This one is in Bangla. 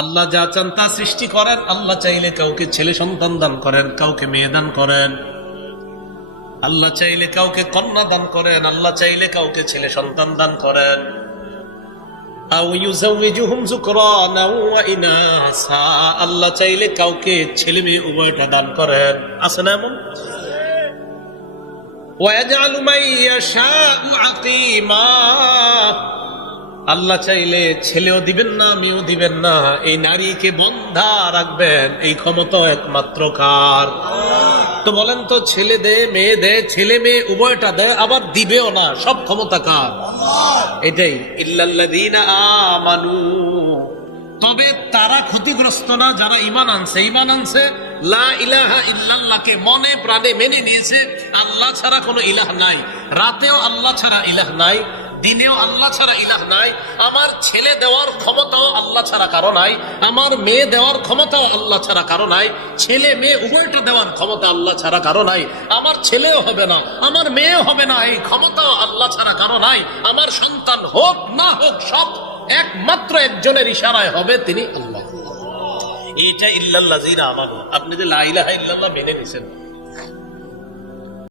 আল্লাহ যা চান তা সৃষ্টি করেন। আল্লাহ চাইলে কাউকে ছেলে সন্তান দান করেন, কাউকে মেয়ে দান করেন। আল্লাহ চাইলে কাউকে কন্যা দান করেন, আল্লাহ চাইলে কাউকে ছেলে সন্তান দান করেন। আল্লাহ চাইলে কাউকে ছেলে মেয়ে উভয়টা দান করেন। আছে না এমন? আল্লাহ চাইলে ছেলেও দিবেন না, মেয়েও দিবেন না। এই নারীকে বন্ধা রাখবেন, এই ক্ষমতা একমাত্র কার? তো বলেন তো, ছেলে দে মেয়ে দে, ছেলে মেয়ে উভয়টা দেয়, আবার দিবেও না, সব ক্ষমতা কার? এটাই ইল্লাল্লাযীনা আমানু। তবে তারা ক্ষতিগ্রস্ত না যারা ঈমান আনছে। ঈমান আনছে, লা ইলাহা ইল্লাল্লাহকে মনে প্রাণে মেনে নিয়েছে, আল্লাহ ছাড়া কোনো ইলাহ নাই। রাতেও আল্লাহ ছাড়া ইলাহ নাই, দিনেও আল্লাহ ছাড়া ইলাহ নাই। আমার ছেলে দেওয়ার ক্ষমতাও আল্লাহ ছাড়া কারো নাই, আমার মেয়ে দেওয়ার ক্ষমতাও আল্লাহ ছাড়া কারো নাই। ছেলে মেয়ে উভয়টা দেওয়ার ক্ষমতা আল্লাহ ছাড়া কারো নাই। আমার ছেলেও হবে না, আমার মেয়েও হবে না, এই ক্ষমতাও আল্লাহ ছাড়া কারো নাই। আমার সন্তান হোক না হোক, সব একমাত্র একজনের ইশারায় হবে, তিনি আল্লাহ। এটা ইল্লাল্লাযীনা আমানু। আপনি যে লা ইলাহা ইল্লাল্লাহ মেনে নিছেন,